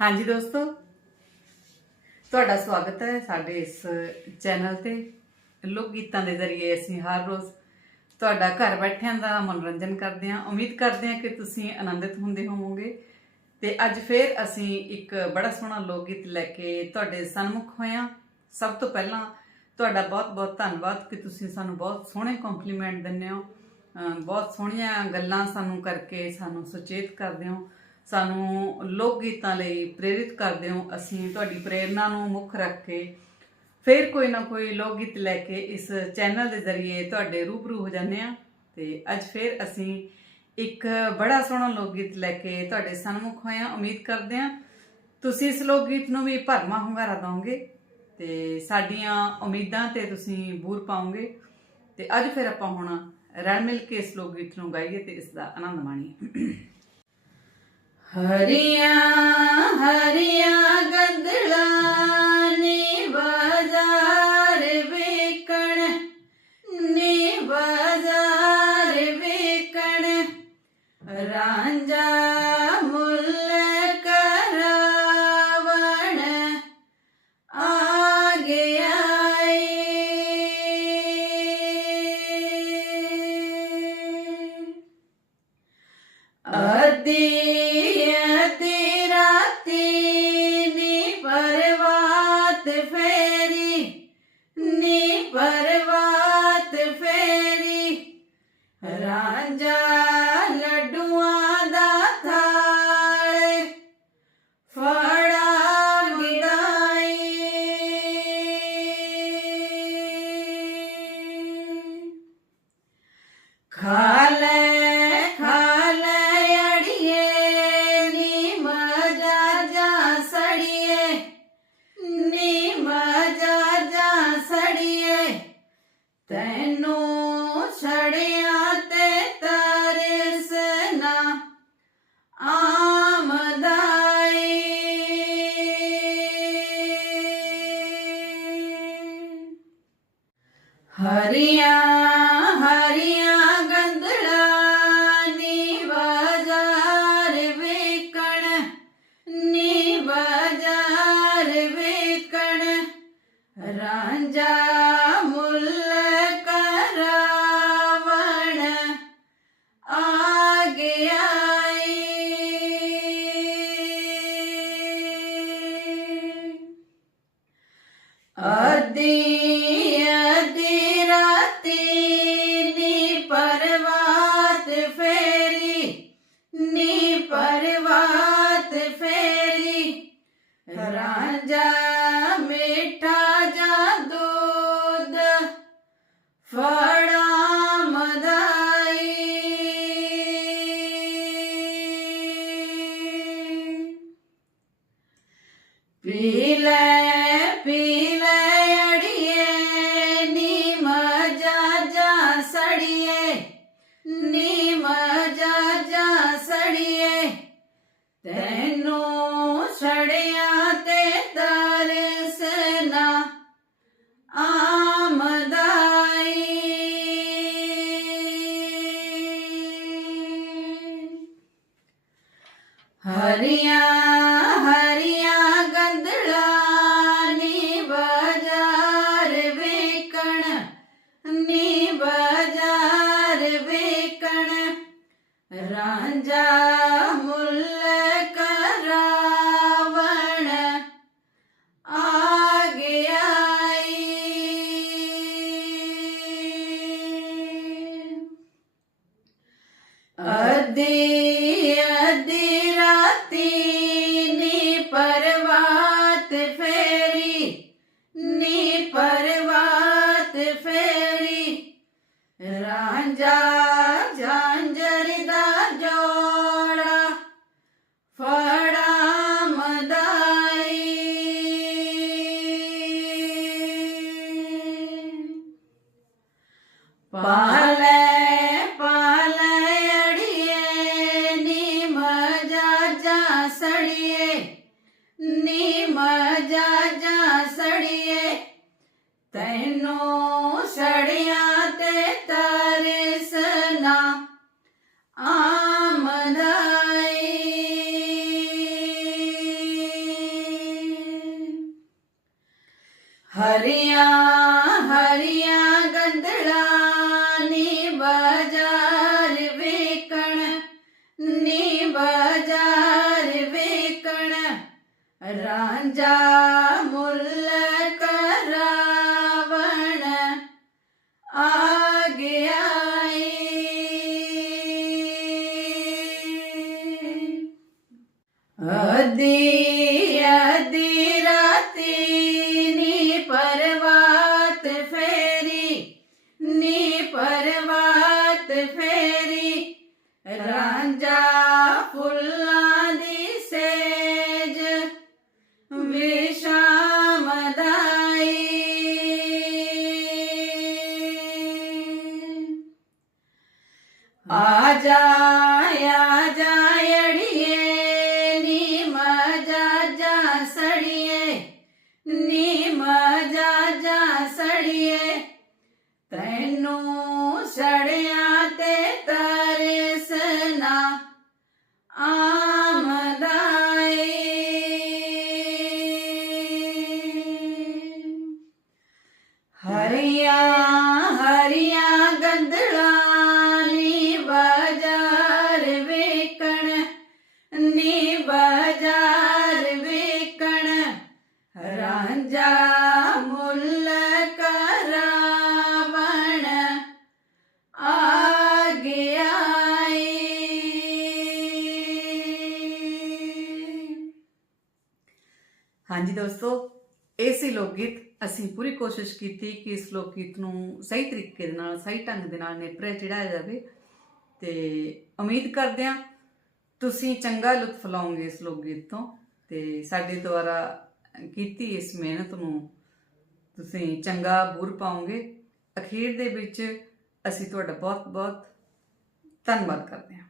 ਹਾਂਜੀ ਦੋਸਤੋ, ਤੁਹਾਡਾ ਸਵਾਗਤ ਹੈ ਸਾਡੇ ਇਸ ਚੈਨਲ ਤੇ, ਲੋਕ ਗੀਤਾਂ ਦੇ ਜ਼ਰੀਏ ਅਸੀਂ ਹਰ ਰੋਜ਼ ਤੁਹਾਡਾ ਘਰ ਬੈਠਿਆਂ ਦਾ ਮਨੋਰੰਜਨ ਕਰਦੇ ਹਾਂ। ਉਮੀਦ ਕਰਦੇ ਹਾਂ ਕਿ ਤੁਸੀਂ ਆਨੰਦਿਤ ਹੁੰਦੇ ਹੋਵੋਗੇ। ਤੇ ਅੱਜ ਫੇਰ ਅਸੀਂ ਇੱਕ ਬੜਾ ਸੋਹਣਾ ਲੋਕ ਗੀਤ ਲੈ ਕੇ ਤੁਹਾਡੇ ਸਨਮੁਖ ਹੋਏ ਹਾਂ। ਸਭ ਤੋਂ ਪਹਿਲਾਂ ਤੁਹਾਡਾ ਬਹੁਤ-ਬਹੁਤ ਧੰਨਵਾਦ ਕਿ ਤੁਸੀਂ ਸਾਨੂੰ ਬਹੁਤ ਸੋਹਣੇ ਕੰਪਲੀਮੈਂਟ ਦਿੰਦੇ ਹੋ। ਬਹੁਤ ਸੋਹਣੀਆਂ ਗੱਲਾਂ ਸਾਨੂੰ ਕਰਕੇ ਸਾਨੂੰ ਸੁਚੇਤ ਕਰਦੇ ਹੋ। ਸਾਨੂੰ ਲੋਕ ਗੀਤਾਂ ਲਈ ਪ੍ਰੇਰਿਤ ਕਰਦੇ ਹੋ। ਅਸੀਂ ਤੁਹਾਡੀ ਪ੍ਰੇਰਣਾ ਨੂੰ ਮੁੱਖ ਰੱਖ ਕੇ ਫਿਰ ਕੋਈ ਨਾ ਕੋਈ ਲੋਕ ਗੀਤ ਲੈ ਕੇ ਇਸ ਚੈਨਲ ਦੇ ਜ਼ਰੀਏ ਤੁਹਾਡੇ ਰੂਬਰੂ ਹੋ ਜਾਂਦੇ ਆ ਤੇ ਅੱਜ ਫਿਰ ਅਸੀਂ ਇੱਕ ਬੜਾ ਸੋਹਣਾ ਲੋਕ ਗੀਤ ਲੈ ਕੇ ਤੁਹਾਡੇ ਸਨਮੁਖ ਹੋਏ ਹਾਂ। ਉਮੀਦ ਕਰਦੇ ਹਾਂ ਤੁਸੀਂ ਇਸ ਲੋਕ ਗੀਤ ਨੂੰ ਵੀ ਭਰਮਾ ਹੁੰਗਾਰਾ ਦਿਓਗੇ ਤੇ ਸਾਡੀਆਂ ਉਮੀਦਾਂ ਤੇ ਤੁਸੀਂ ਬੂਰ ਪਾਓਗੇ ਤੇ ਅੱਜ ਫਿਰ ਆਪਾਂ ਹੁਣ ਰਲ ਮਿਲ ਕੇ ਇਸ ਲੋਕ ਗੀਤ ਨੂੰ ਗਾਈਏ ਤੇ ਇਸ ਦਾ ਆਨੰਦ ਮਾਣੀਏ। ਹਰੀਆਂ ਹਰੀਆਂ ਗੰਦਲਾ ਪਰਵਾਤ ਜਾ ਸੜੀਏ ਨੀ ਪਰਵਾਤ ਫੇਰੀ। ਰਾਂਝਾ ਫੁੱਲਾਂ ਦੀ ਸੇਜ ਵਿਸ਼ਾਮ ਦਾਈ। ਆ ਜਾ Traenos. ਹਾਂਜੀ ਦੋਸਤੋ, ਇਹ ਸੀ ਲੋਕ ਗੀਤ ਅਸੀਂ ਪੂਰੀ ਕੋਸ਼ਿਸ਼ ਕੀਤੀ ਕਿ ਇਸ ਲੋਕ ਗੀਤ ਨੂੰ ਸਹੀ ਤਰੀਕੇ ਦੇ ਨਾਲ, ਸਹੀ ਢੰਗ ਦੇ ਨਾਲ ਨੇਪਰੇ ਚੜਾਇਆ ਜਾਵੇ। ਤੇ ਉਮੀਦ ਕਰਦੇ ਹਾਂ ਤੁਸੀਂ ਚੰਗਾ ਲੁਤਫ ਲਾਓਗੇ ਇਸ ਲੋਕ ਗੀਤ ਤੋਂ ਤੇ ਸਾਡੇ ਦੁਆਰਾ ਕੀਤੀ ਇਸ ਮਿਹਨਤ ਨੂੰ ਤੁਸੀਂ ਚੰਗਾ ਬੂਰ ਪਾਓਗੇ। ਅਖੀਰ ਦੇ ਵਿੱਚ ਅਸੀਂ ਤੁਹਾਡਾ ਬਹੁਤ ਬਹੁਤ ਧੰਨਵਾਦ ਕਰਦੇ ਹਾਂ।